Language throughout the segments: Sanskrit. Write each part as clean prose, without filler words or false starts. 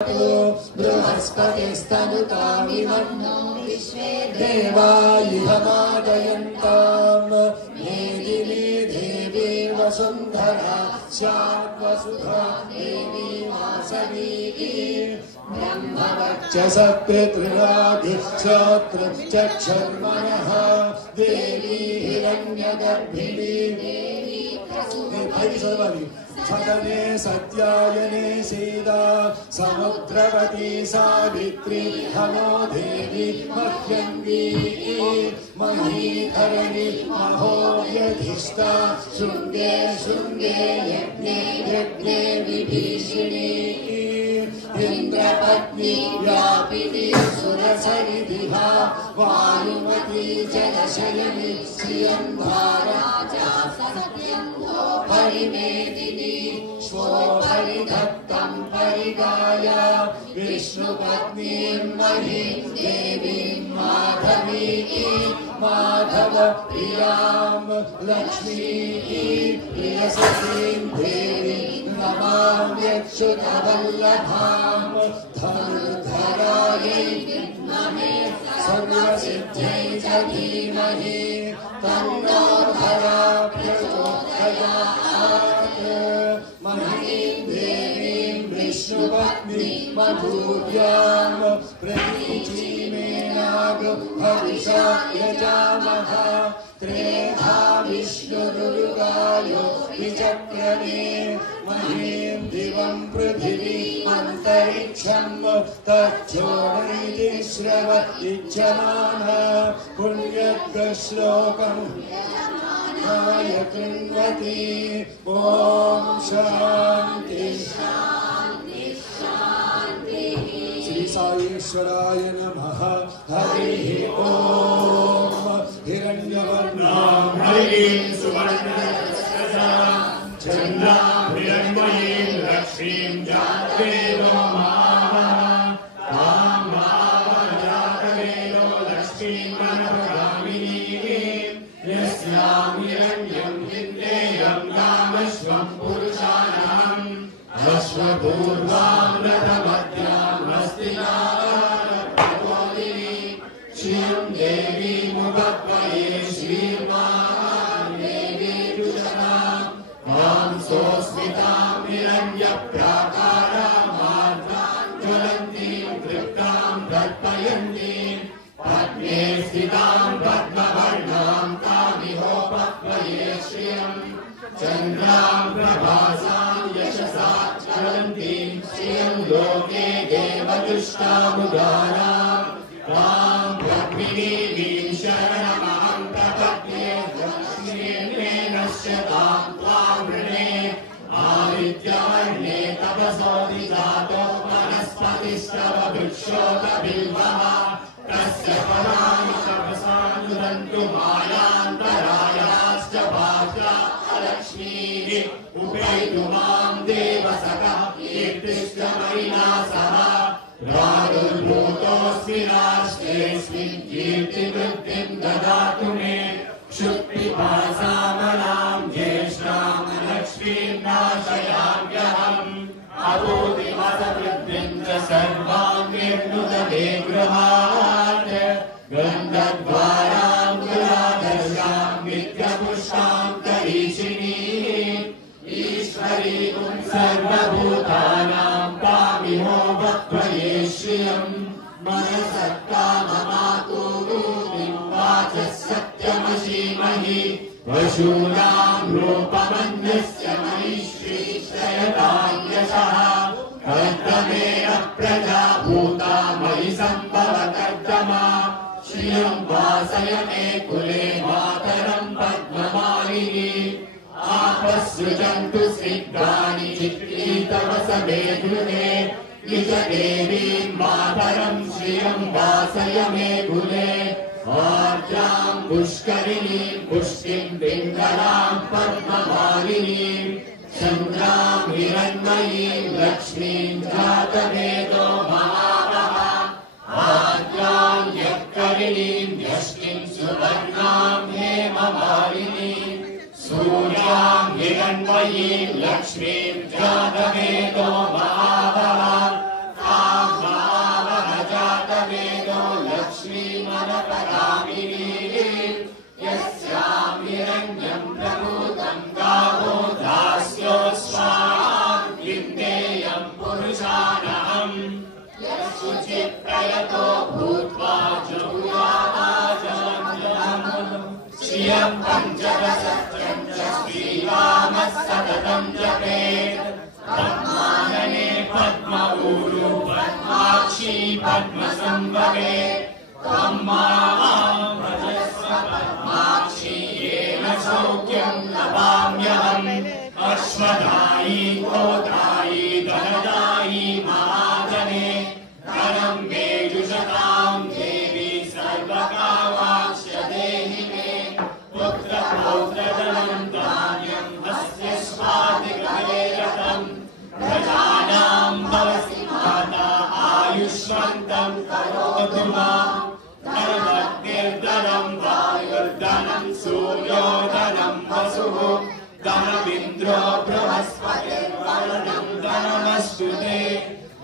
बृहस्पतिस्तनुतामिमन्नो विश्वे देवा इह मादयन्ताम् मेदिनी देवी वसुन्धरा स्याद्वसुधा देवी वासवी ब्रह्मवर्चसपितृराधिक्षोत्रश्चक्षुर्मनः देवी हिरण्यगर्भिणी सदने सत्यायने सीता समुद्रवती सावित्री हनो देवी मह्यन्वी महीधरणि महोयधिष्ठा शृङ्गे शृङ्गे यज्ञे यज्ञे विभीषिणी इन्द्रपत्नी व्यापिनी सुरसरिदिहा वायुमती जलशयनी श्रियन्धारा परिमेदिनी स्वपरिधत्तं परिगाया विष्णुपत्नीं महीं देवीं माधवीं माधव प्रियां लक्ष्मीं प्रियसखीं देवीं नमाम्यच्युतवल्लभां धनुर्धरायै विद्महे सर्वसिद्ध्यै च धीमहि तन्नो धरा प्रचोदयात् महीं देवीं विष्णुपत्नीं मधुर्यां प्रतीचीमेनाग हविषा यजामः त्रेधा विष्णुरुगायो विचक्रमे महीं दिवं पृथिवीमन्तरिक्षं तच्छोणैति श्रव इच्छमानः पुण्यश्लोकम् कृण्वति ॐ शान्ति श्री साईश्वराय नमः हरिः ॐ हिरण्यवर्णां हरिं सुवर्णरजस्रजां चन्द्रां हिरण्मयीं लक्ष्मीं जातवेदो लक्ष्मीं मनोगामिनीं यस्यां हिरण्यं विद्येयं कामश्वं पुरुषाणाम् अश्वपूर्वां रथमध्यां हस्तिनाप्रबोधिनी श्रियं देवीमुपक्वये श्रीर्मां देवी दुषणां मां सोऽस्मितां हिरण्यप्राकारां मार्गां ज्वलन्तीं तृप्तां तर्पयन्तीं पद्मे स्थितां पद्मवर्णां तामिहोपक्वये श्रियं चन्द्रां प्रभासां यशसा ज्वलन्तीं श्रियं लोके देवदुष्टामुदारां तां पद्मिनीं शरणमहं प्रपद्ये लक्ष्मीर्मे नश्यतां त्वां वृणे आदित्यवर्णे तपसोऽधिजातो वनस्पतिस्तव वृक्षोपबिल्वः तस्य पदानि तपसानुदन्तु मायान्तरायाश्च बाह्या अलक्ष्मीः उपैतु मां देवसखः कीर्तिश्चमयिनासः प्रादुर्भूतोऽस्मि राष्ट्रेऽस्मिन् कीर्तिवृद्धिं ददातु मे क्षुत्पिपासामलां ज्येष्ठां लक्ष्मीं नाशयाम्यहम् अभूतिमसवृद्धिं च सर्वां निर्नुदते गृहात् गन्धद्वारां दुरादर्शां नित्यपुष्टां करीषिणीं ईश्वरीं सर्वभूतानां तामिहोपक्वये श्रियं मनसत्काममातुरूपिं वाचः सत्यमशीमहि पशूनां रूपमन्यस्य महीश्रीश्रयतां यशः कर्तमेन प्रजाभूता मयि सम्भव कर्तमा श्रियं वासय मे कुले मातरं पद्ममालिनी आपःसृजन्तु स्निग्धानि चित्रीतवसवे गृहे निज देवीं मातरं श्रियं वासय मे कुले आर्द्रां पुष्करिणीं पुष्टिं पिङ्गलां पद्ममालिनीं चन्द्रां हिरण्मयीं लक्ष्मीं जातवेदो महामहां आर्द्रां यत्करिणीं यष्टिं सुवर्णां हेममालिनीं सूर्यां हिरण्मयीं लक्ष्मीं जातवेदो महामहां पदामिनी यस्यां हिरण्यं प्रभूतं गावो दास्योऽस्मान् विन्देयं पुरुषानहम् यशुचिप्रयतो भूत्वा जहुयावाचरम् श्रियं पञ्चदशत्रं च श्रीरामः सततं जपेत् पद्मानने पद्मऊरु पद्माक्षी पद्मसंभवे त्वं मां भजस्व पद्माक्षी येन सौख्यं लभाम्यहम् अश्वदायी गोदायी धनदायी महाजने धनं मे जुषतां देवी सर्वकामाक्ष्य देहि मे पुत्रपौत्रधनं धान्यं हस्य स्वादिगृहे रतं प्रजानां भवसि माता आयुष्मन्तं करोतु माम् धनमग्निर्धनं वायुर्धनं सूर्योधनं वसुः धनमिन्द्रो बृहस्पतिर्वरुणं धनमस्तु ते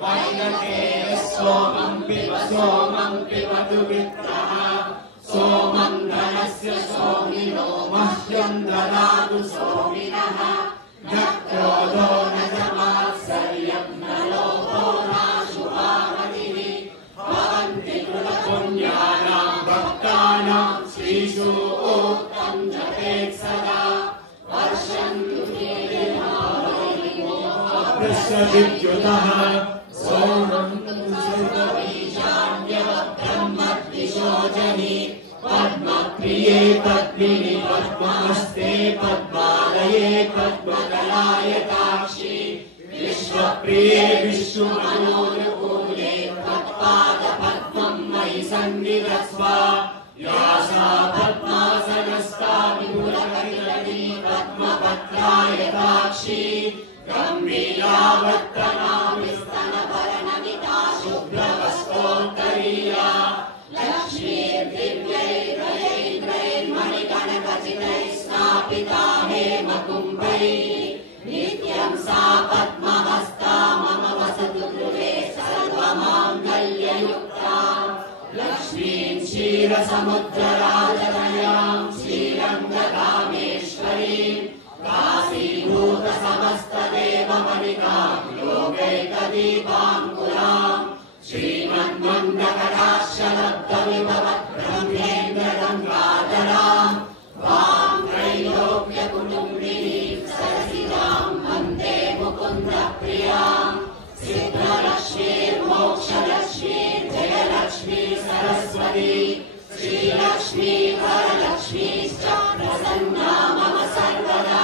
वैनतेय सोमं पिबतु वित्रः सोमं धनस्य सोमिनो मह्यं ददातु सोमिनः न क्रोधो न च मात्सर्यं न लोभो नाशुभामतिः भवन्ति कृतपुण्यानां भक्तानां श्रीषु उक्तं जपेत् सदा वर्षन्तु विद्युतः सोमं ब्रह्मद्विषोजनि पद्मप्रिये पद्मिनि पद्महस्ते पद्मालये पद्मदलायताक्षि विश्वप्रिये विष्णुमनोनुकूले तत्पादपद्मं मयि सन्निधत्स्व या सा पद्मासनस्था विपुलकटितटी पद्मपत्रायताक्षी गम्भीरावर्तना विस्तनभरणमिता शुभ्रवस्त्रोत्तरीया लक्ष्मीर्दिव्यैर्मणिगणखचितैः स्थापिता हेमकुम्भैः नित्यं सा पद्महस्ता मम वसतु गृहे सर्वमाङ्गल्ययुक्ता लक्ष्मीं क्षीरसमुद्रराजतनयां श्रीरङ्गधामेश्वरीं काशीभूत समस्तदेवमणिकां लोकैकदीपाङ्कुरां श्रीमन्मन्दकटाक्षलब्धविभवब्रह्मेन्द्रगङ्गाधरां वां त्रैलोक्यकुटुम्बिनीं सरसिजां वन्दे मुकुन्दप्रियां सिद्धलक्ष्मीर्मोक्षलक्ष्मीर्जयलक्ष्मी सरस्वती श्रीलक्ष्मी वरलक्ष्मीश्च प्रसन्ना मम सर्वदा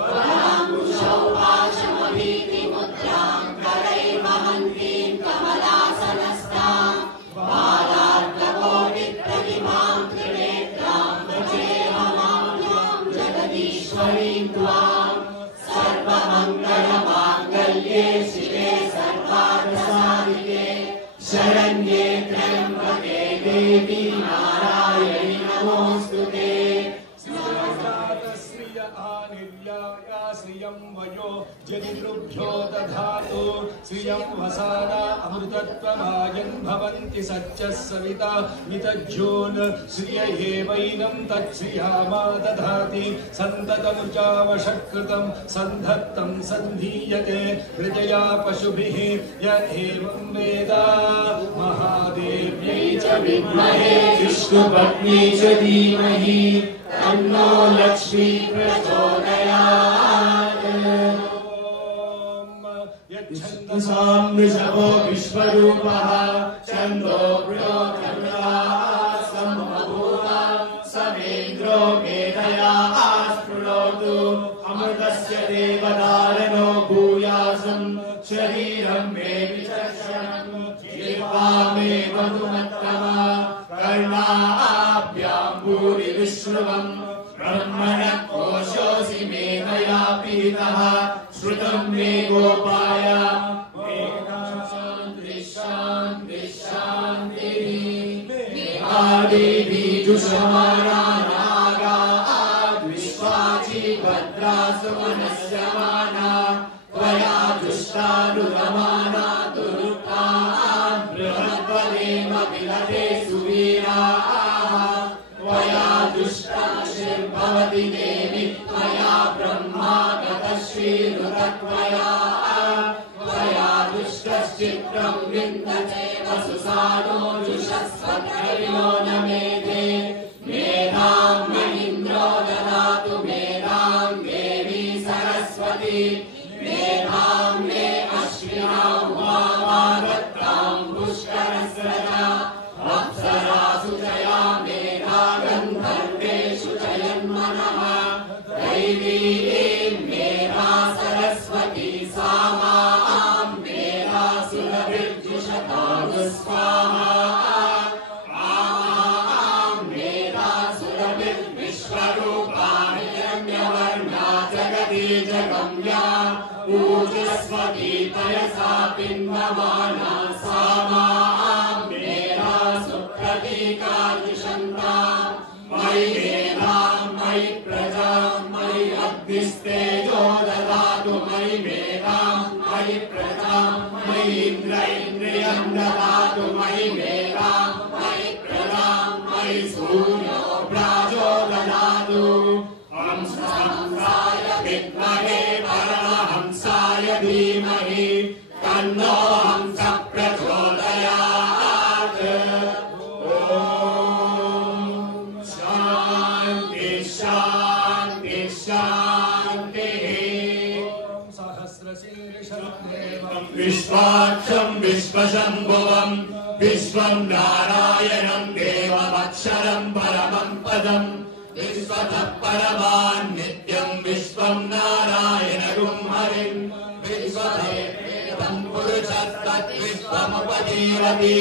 वराङ्कुशौ वाचमभीतिमुद्रां करैर्वहन्तीं कमलासनस्तां बालार्ककोटिप्रतिमां त्रिनेत्रां भजेऽहमां जगदीश्वरीं त्वां सर्वमङ्गलमाङ्गल्ये शिवे सर्वार्थसाधिके शरण्ये त्र्यम्बके देवी नारायणि नमोऽस्तुते श्रियं वयो जनिभ्यो दधातु श्रियं वसाना अमृतत्वमायन् भवन्ति सच्चः सविता मितज्योन् श्रियैवैनं तच्छ्रियामा दधाति सन्ततमुचावशकृतं सन्धत्तं सन्धीयते प्रजया पशुभिः य एवं वेद महादेव्यै च विद्महे विष्णुपत्नी च धीमहि तन्नो लक्ष्मी प्रचोदयात् यच्छन्दसां वृषभो विश्वरूपः छन्दोभ्यो सम्बभूव समेन्द्रो मेधया आस्पृणोतु अमृतस्य देवदारणो भूयासं शरीरं मे विचक्षणं जिह्वा मे मधुमत्तमा कर्णाभ्यां भूरि विश्रुवम् ब्रह्मणः कोशोऽसि मेधया पीतः श्रुतं मे गोपाय देवीजुषमाना नागाद् विश्वाची भद्रासु मनस्यमाना त्वया दुष्टानुगमाना दुरुक्ता बृहद्वदेम विलते सुवीरा चित्रं विन्दते वसुसानो जुषस्वत्करिणो न मेधे मेधां महीन्द्रो ददातु मेधां देवी सरस्वती मेधां मे अश्विनां वामादत्तां पुष्करस्रजा अप्सरासु जया मेधा गन्धर्वेषु जयन्मनः दैवीं मेधा सरस्वती सा मां मेधा सुरभिर्जुषतानु स्वाहा आं मेधा सुरभिर्विश्वरूपा हिरण्यवर्णा जगती जगम्या पूजस्वती तयसा पिन्वमाना सा मां मेधा सुप्रतीकार्जुषन्ता मयि मेधां मयि प्रजां मयि अग्निस्तेजो ददातु मयि मेधां मयि प्रजां मयि इन्द्रियं ददातु मयि मेधां मयि प्रजां मयि सूर्यो प्राजो ददातु हंसाय विद्महे परमहंसाय धीमहि तन्नो हंसः प्रचोदयात् विश्वाक्षं विश्वशम्भुवं विश्वं नारायणं देवमक्षरं परमं पदं विश्वतः परमान् नित्यं विश्वं नारायणगुं हरिं विश्वदेवं पुरुषस्तद्विश्वमुपजीवति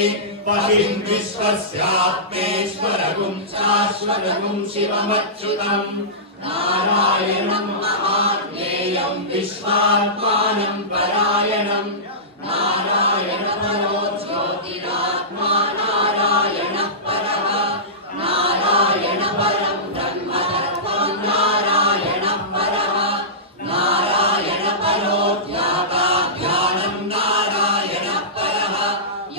पतिं विश्वस्यात्मेश्वरगुं शाश्वतगुं शिवमच्युतं नारायणं महाज्ञेयं विश्वात्मानं परायणं नारायण परो ज्योतिरात्मा नारायणः परः नारायण परं ब्रह्म तत्त्वं नारायणः परः नारायण परो ज्ञाता ज्ञानं नारायणः परः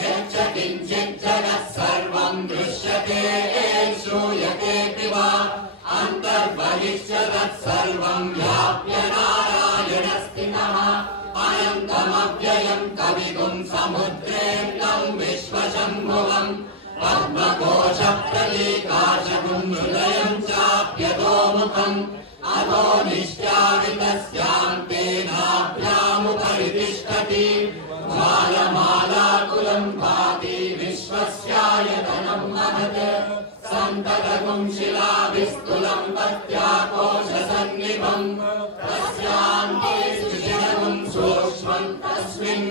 यच्च किञ्चित् जगत् सर्वं दृश्यते श्रूयतेऽपि वा अन्तर्बहिश्च तत्सर्वं व्याप्य नारायणस्थितः अनन्तमव्ययं कविगुं समुद्रेऽन्तं विश्वशम्भुवं पद्मकोशप्रतीकाशगुं हृदयं चाप्यतोमुखम् अधो निश्चावितस्यान्तेनाभ्यामुपरि तिष्ठति ज्वालमालाकुलं भाति विश्वस्यायतनं महत् सन्ततगुं शिलाभिस्तुलं पत्याकोशसन्निभं तस्यान्ते सुशिरगुं सूक्ष्मं तस्मिन्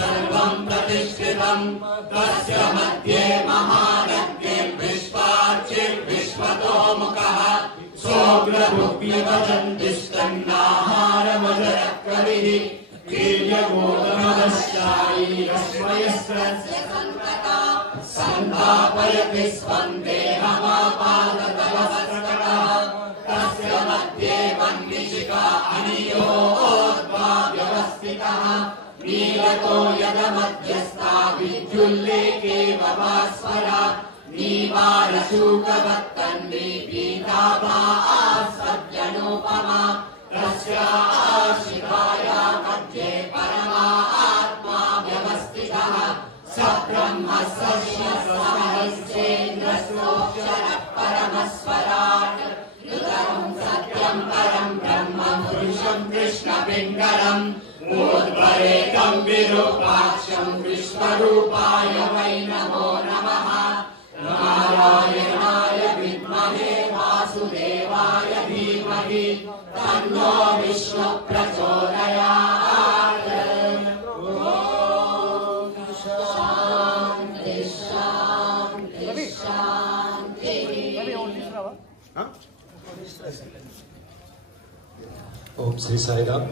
सर्वं प्रतिष्ठितं तस्य मध्ये महानग्निर्विश्वाच्चिर्विश्वतोमुखः सोऽग्रभुग्निवदन्तिष्ठन्नाहारमजरः कविः वीर्यगोतमदश्चायी रश्मयस्रस्य सन्तता सन्तापयति स्वं देहमापादतलसत्कटः तस्य मध्ये वह्निशिखा अनियोद्वाव्यवस्थितः नीलको यदमध्यस्था विद्युल्लेखे वभास्वरा नीवारशूकवत्तन्वी पीताभास्वत्यनुपमा तस्याः शिखायाः मध्ये परमात्मा व्यवस्थितः स ब्रह्म सहस्रेन्द्रस्तोक्षरः परमस्वराट् ऋतम् सत्यं परं ब्रह्म पुरुषं कृष्णपिङ्गलम् ऊर्ध्वरेकं विरूपाक्षं विश्वरूपाय वै नमो नमः नारायणाय विद्महे वासुदेवाय धीमहि तन्नो विष्णुः प्रचोदयात् शान्ति शान्ति शान्तिः। ओम श्री साईराम।